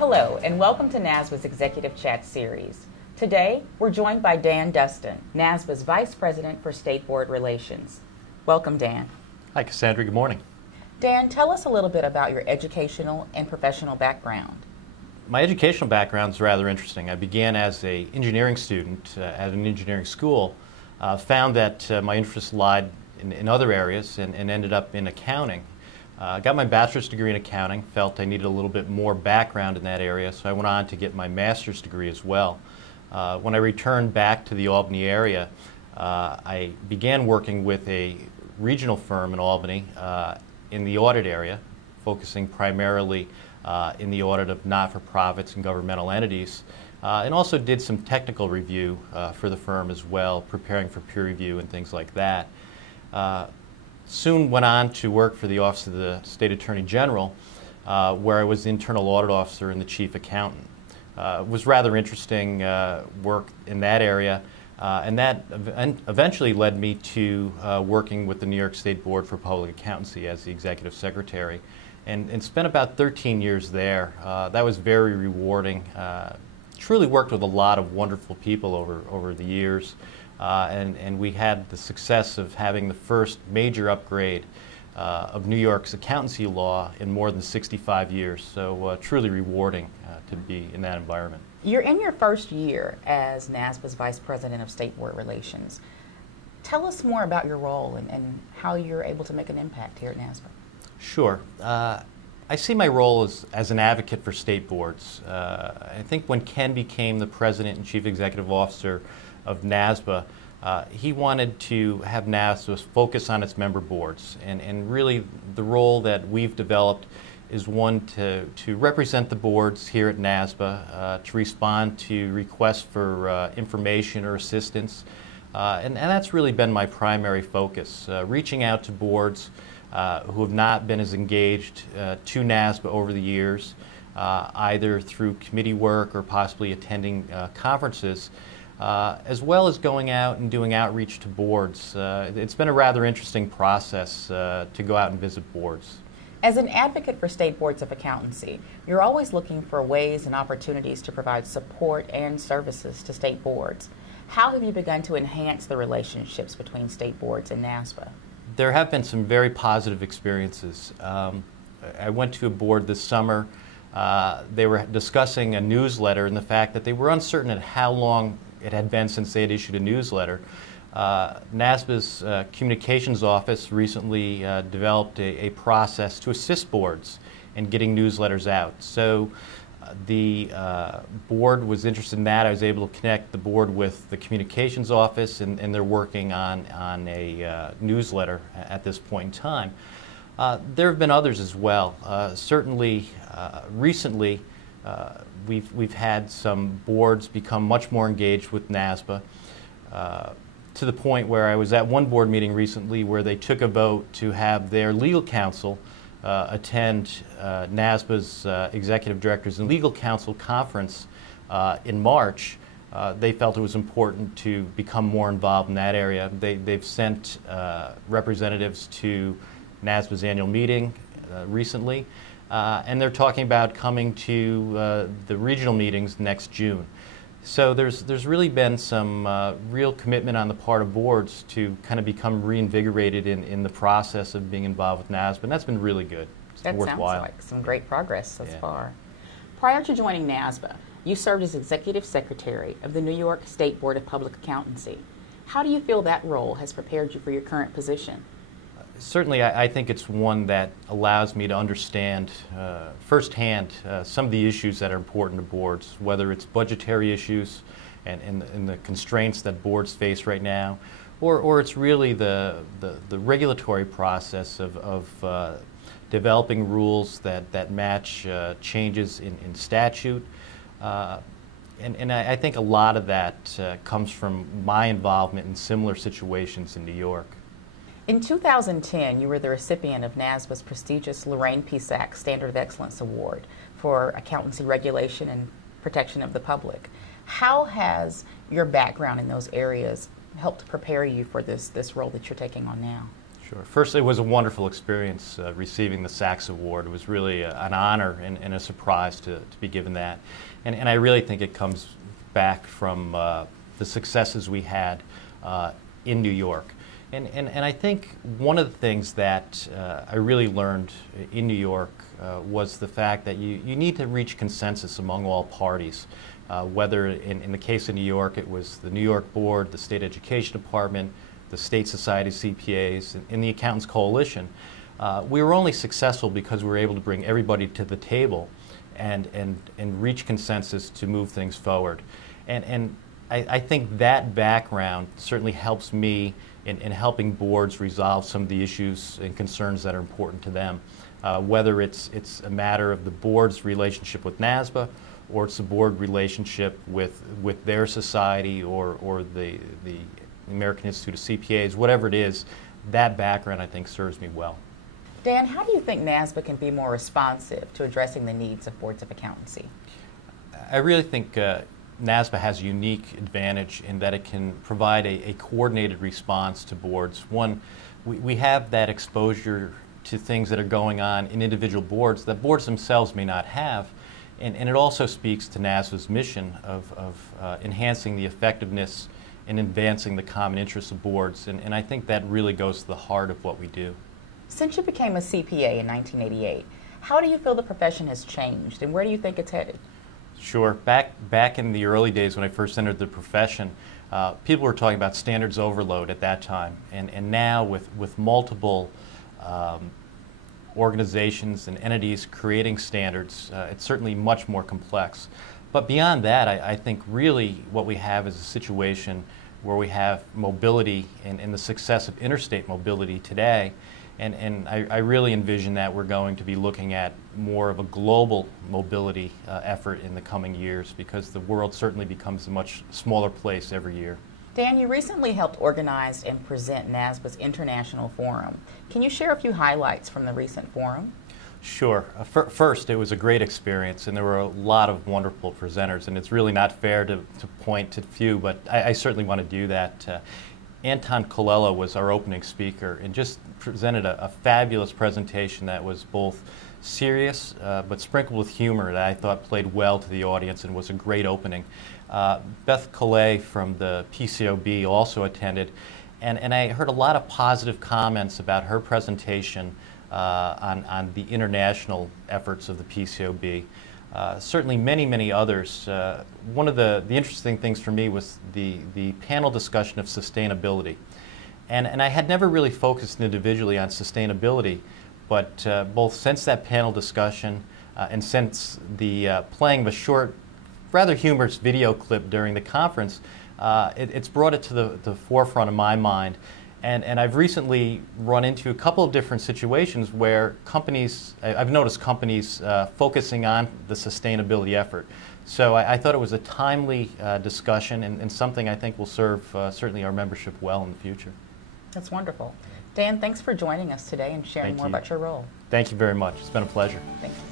Hello, and welcome to NASBA's Executive Chat Series. Today, we're joined by Dustin, NASBA's Vice President for State Board Relations. Welcome, Dan. Hi, Cassandra. Good morning. Dan, tell us a little bit about your educational and professional background. My educational background is rather interesting. I began as an engineering student at an engineering school, found that my interests lied in other areas and ended up in accounting. Got my bachelor's degree in accounting, felt I needed a little bit more background in that area, so I went on to get my master's degree as well. When I returned back to the Albany area, I began working with a regional firm in Albany in the audit area, focusing primarily in the audit of not-for-profits and governmental entities, and also did some technical review for the firm as well, preparing for peer review and things like that. Soon went on to work for the Office of the State Attorney General, where I was the Internal Audit Officer and the Chief Accountant. It was rather interesting work in that area, and that eventually led me to working with the New York State Board for Public Accountancy as the Executive Secretary, and spent about 13 years there. That was very rewarding. Truly worked with a lot of wonderful people over the years. And we had the success of having the first major upgrade of New York's accountancy law in more than 65 years. So truly rewarding to be in that environment. You're in your first year as NASBA's Vice President of State Board Relations. Tell us more about your role and how you're able to make an impact here at NASBA. Sure. I see my role as an advocate for state boards. I think when Ken became the President and Chief Executive Officer of NASBA, he wanted to have NASBA focus on its member boards, and really the role that we've developed is one to represent the boards here at NASBA, to respond to requests for information or assistance, and that's really been my primary focus, reaching out to boards who have not been as engaged to NASBA over the years, either through committee work or possibly attending conferences, as well as going out and doing outreach to boards. It's been a rather interesting process to go out and visit boards. As an advocate for state boards of accountancy, you're always looking for ways and opportunities to provide support and services to state boards. How have you begun to enhance the relationships between state boards and NASBA? There have been some very positive experiences. I went to a board this summer. They were discussing a newsletter and the fact that they were uncertain at how long it had been since they had issued a newsletter. NASBA's communications office recently developed a process to assist boards in getting newsletters out. So the board was interested in that. I was able to connect the board with the communications office, and they're working on a newsletter at this point in time. There have been others as well. Certainly, recently, we've had some boards become much more engaged with NASBA, to the point where I was at one board meeting recently where they took a vote to have their legal counsel attend NASBA's Executive Directors and Legal Counsel Conference in March. They felt it was important to become more involved in that area. They've sent representatives to NASBA's annual meeting recently, and they're talking about coming to the regional meetings next June. So there's really been some real commitment on the part of boards to kind of become reinvigorated in the process of being involved with NASBA, and that's been really good. It's that worthwhile. Sounds like some great progress thus far. Prior to joining NASBA, you served as Executive Secretary of the New York State Board of Public Accountancy. How do you feel that role has prepared you for your current position? Certainly, I think it's one that allows me to understand firsthand some of the issues that are important to boards, whether it's budgetary issues and the constraints that boards face right now, or it's really the regulatory process of developing rules that match changes in statute. And I think a lot of that comes from my involvement in similar situations in New York. In 2010, you were the recipient of NASBA's prestigious Lorraine PSAC Standard of Excellence Award for accountancy regulation and protection of the public. How has your background in those areas helped prepare you for this role that you're taking on now? Sure. First, it was a wonderful experience receiving the SACS Award. It was really an honor and a surprise to be given that. And I really think it comes back from the successes we had in New York. And I think one of the things that I really learned in New York was the fact that you need to reach consensus among all parties. Whether in the case of New York, it was the New York Board, the State Education Department, the State Society of CPAs, and the Accountants Coalition. We were only successful because we were able to bring everybody to the table and reach consensus to move things forward. And I think that background certainly helps me in helping boards resolve some of the issues and concerns that are important to them. Whether it's a matter of the board's relationship with NASBA, or it's the board relationship with their society or the American Institute of CPAs, whatever it is, that background I think serves me well. Dan, how do you think NASBA can be more responsive to addressing the needs of boards of accountancy? I really think NASBA has a unique advantage in that it can provide a coordinated response to boards. One, we have that exposure to things that are going on in individual boards that boards themselves may not have. And it also speaks to NASBA's mission of enhancing the effectiveness and advancing the common interests of boards. And I think that really goes to the heart of what we do. Since you became a CPA in 1988, how do you feel the profession has changed and where do you think it's headed? Sure. Back in the early days when I first entered the profession, people were talking about standards overload at that time. And now with multiple organizations and entities creating standards, it's certainly much more complex. But beyond that, I think really what we have is a situation where we have mobility and the success of interstate mobility today. And I really envision that we're going to be looking at more of a global mobility effort in the coming years, because the world certainly becomes a much smaller place every year. Dan, you recently helped organize and present NASBA's International Forum. Can you share a few highlights from the recent forum? Sure. First, it was a great experience, and there were a lot of wonderful presenters, and it's really not fair to point to a few, but I certainly want to do that. Anton Colella was our opening speaker and just presented a fabulous presentation that was both serious but sprinkled with humor that I thought played well to the audience and was a great opening. Beth Colley from the PCOB also attended, and I heard a lot of positive comments about her presentation on the international efforts of the PCOB. Certainly many others. One of the interesting things for me was the panel discussion of sustainability. And I had never really focused individually on sustainability, but both since that panel discussion and since the playing of a short, rather humorous video clip during the conference, it's brought it to the forefront of my mind. And I've recently run into a couple of different situations where I've noticed companies focusing on the sustainability effort. So I thought it was a timely discussion and something I think will serve certainly our membership well in the future. That's wonderful. Dan, thanks for joining us today and sharing more about your role. Thank you very much. It's been a pleasure. Thank you.